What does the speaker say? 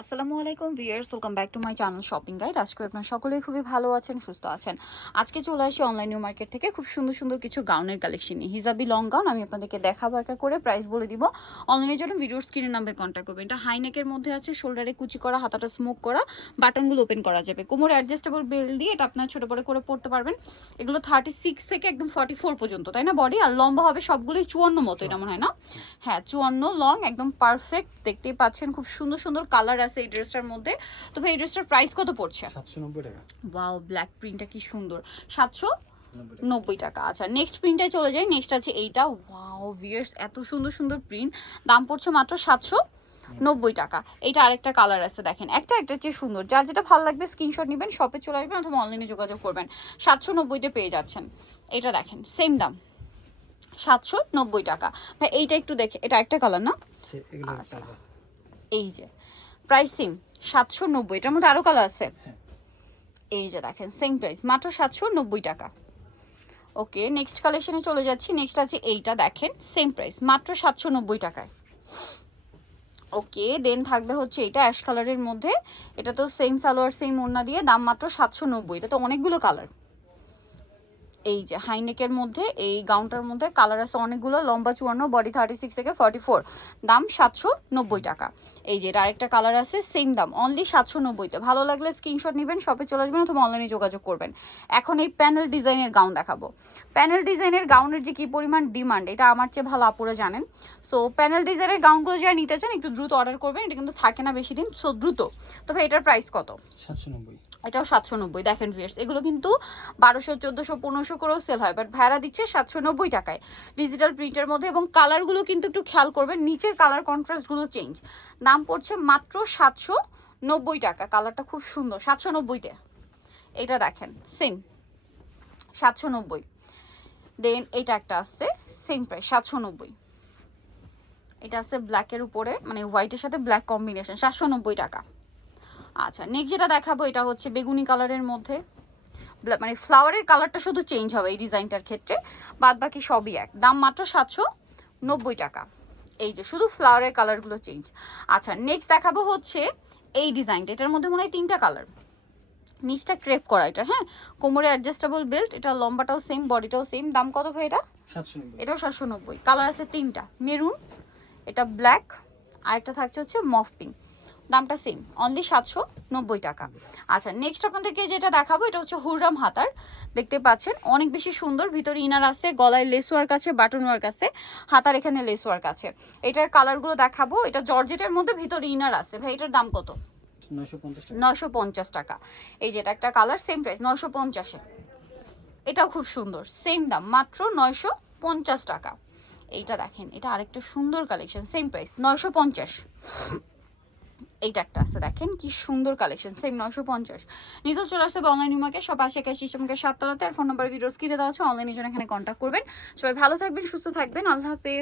আসসালামু আলাইকুম viewers welcome back to my channel shopping guide. আজকে আপনার সকলেই খুবই ভালো আছেন, সুস্থ আছেন। আজকে চলে আসি অনলাইন নিউ মার্কেট থেকে খুব সুন্দর সুন্দর কিছু গাউনের কালেকশন নিয়ে। হিজাবি লং গাউন আমি আপনাদেরকে দেখাবো একা করে প্রাইস বলে দিব। অনলাইনের জন্য ভিডিওর স্ক্রিনের নাম্বার কন্ট্যাক্ট করবেন। এটা হাইনেকের মধ্যে আছে শোল্ডারে কুচি করা, হাতাটা স্মোক করা বাটনগুলো ওপেন করা যাবে। কোমর অ্যাডজাস্টেবল বেল্ট দিয়ে এটা আপনার ছোট বড় করে পড়তে পারবেন। এগুলো থার্টি সিক্স থেকে একদম ফর্টি ফোর পর্যন্ত, তাই না? বডি আর লম্বা হবে সবগুলোই চুয়ান্ন মতো, এটা মনে হয় না? হ্যাঁ চুয়ান্ন লং একদম পারফেক্ট দেখতেই পাচ্ছেন, খুব সুন্দর সুন্দর কালার আছে এই ড্রেসটার মধ্যে। তবে এই ড্রেসটার প্রাইস কত পড়ছে? ওয়াও ব্ল্যাক প্রিন্টটা কি সুন্দর। সাতশো নব্বই টাকা। আচ্ছা নেক্সট প্রিন্টে চলে যাই। নেক্সট আছে এইটা। ওয়াও ভিয়ার্স এত সুন্দর সুন্দর প্রিন্ট দাম পড়ছে মাত্র সাতশো নব্বই টাকা। এইটা আরেকটা কালার আছে দেখেন। একটা একটা চেয়ে সুন্দর। যার যেটা ভালো লাগবে স্ক্রিনশট নেবেন শপে চলে আসবেন অথবা অনলাইনে যোগাযোগ করবেন। সাতশো নব্বইতে পেয়ে যাচ্ছেন। এটা দেখেন সেম দাম। সাতশো নব্বই টাকা। ভাই এইটা একটু দেখে এটা একটা কালার না? আচ্ছা। এই যে। প্রাইস সেম সাতশো নব্বই। এটার মধ্যে আরও কালার আছে। হ্যাঁ। এই যে দেখেন সেম প্রাইস মাত্র সাতশো নব্বই টাকা। ওকে নেক্সট কালেকশনে চলে যাচ্ছি। নেক্সট আছে এইটা দেখেন সেম প্রাইস মাত্র সাতশো নব্বই টাকায়। ওকে দেন থাকবে হচ্ছে এটা অ্যাশ কালারের মধ্যে। এটা তো সেম সালোয়ার সেম ওড়না দিয়ে দাম মাত্র সাতশো নব্বই। এটা তো অনেকগুলো কালার এই যে হাইনেকের মধ্যে এই গাউনটার মধ্যে কালার আছে অনেকগুলো লম্বা চুয়ান্ন বডি থার্টি সিক্স থেকে ফর্টি ফোর দাম সাতশো নব্বই টাকা। এই যে এটা আরেকটা কালার আছে সেম দাম অনলি সাতশো নব্বইতে ভালো লাগলে স্ক্রিনশট নেবেন শপে চলে আসবেন অথবা অনলাইনে যোগাযোগ করবেন। এখন এই প্যানেল ডিজাইনের গাউন দেখাবো। প্যানেল ডিজাইনের গাউনের যে কী পরিমাণ ডিমান্ড এটা আমার চেয়ে ভালো আপুরে জানেন। সো প্যানেল ডিজাইনের গাউনগুলো যারা নিতে চান একটু দ্রুত অর্ডার করবেন এটা কিন্তু থাকে না বেশি দিন সো দ্রুত। তবে এটার প্রাইস কত? সাতশো নব্বই। এটাও সাতশো নব্বই দেখেন ভিয়ার্স এগুলো কিন্তু বারোশো চোদ্দোশো পনেরোশো করেও সেল হয় বাট ভাড়া দিচ্ছে সাতশো নব্বই টাকায়। ডিজিটাল প্রিন্টের মধ্যে এবং কালারগুলো কিন্তু একটু খেয়াল করবেন, নিচের কালার কন্ট্রাস্টগুলো চেঞ্জ দাম পড়ছে মাত্র সাতশো নব্বই টাকা কালারটা খুব সুন্দর, সাতশো নব্বইতে। এটা দেখেন সেম সাতশো নব্বই। দেন এটা একটা আসছে সেম প্রাইস সাতশো নব্বই। এটা আছে ব্ল্যাকের উপরে মানে হোয়াইটের সাথে ব্ল্যাক কম্বিনেশন সাতশো নব্বই টাকা। আচ্ছা নেক্সট যেটা দেখাবো, এটা হচ্ছে বেগুনি কালারের মধ্যে। মানে ফ্লাওয়ারের কালারটা শুধু চেঞ্জ হবে এই ডিজাইনটার ক্ষেত্রে। বাদ বাকি সবই এক। দাম মাত্র সাতশো নব্বই টাকা। এই যে শুধু ফ্লাওয়ারের কালারগুলো চেঞ্জ আচ্ছা নেক্সট দেখাবো হচ্ছে এই ডিজাইনটা এটার মধ্যে মনে হয় তিনটা কালার নিচটা ক্রেপ করা এটা হ্যাঁ? কোমরে অ্যাডজাস্টেবল বেল্ট এটা লম্বাটাও সেম বডিটাও সেম দাম কত ভাই এটা? এটাও সাতশো নব্বই। কালার আছে তিনটা। মেরুন এটা ব্ল্যাক আর একটা থাকছে হচ্ছে মফ পিঙ্ক দামটা সেম অনলি সাতশো নব্বই টাকা। আচ্ছা নেক্সট আপনাদেরকে যেটা দেখাবো এটা হচ্ছে হুররাম হাতার। দেখতে পাচ্ছেন অনেক বেশি সুন্দর ভিতরে ইনার আছে গলায় লেস ওয়ার্ক আছে বাটন ওয়ার্ক আছে হাতার এখানে লেস ওয়ার্ক আছে। এটার কালারগুলো দেখাবো এটা জর্জেটের মধ্যে ভিতরে ইনার আছে। ভাই এটার দাম কত? নয়শো পঞ্চাশ টাকা। এই যেটা একটা কালার সেম প্রাইস নয়শো পঞ্চাশে। এটাও খুব সুন্দর সেম দাম মাত্র নয়শো পঞ্চাশ টাকা। এইটা দেখেন এটা আরেকটা সুন্দর কালেকশন সেম প্রাইস নয়শো পঞ্চাশ। এইটা একটা আছে, দেখেন কি সুন্দর কালেকশন সেম নয়শো পঞ্চাশ। নিতে চলে আসতে হবে অনলাইন উমাকে সব আশে একাশি সাত সাততলাতে আর ফোন নম্বর ভিডিওস কিনে দেওয়া আছে অনলাইনের জন্য এখানে কন্ট্যাক্ট করবেন। সবাই ভালো থাকবেন, সুস্থ থাকবেন, আল্লাহ হাফেজ।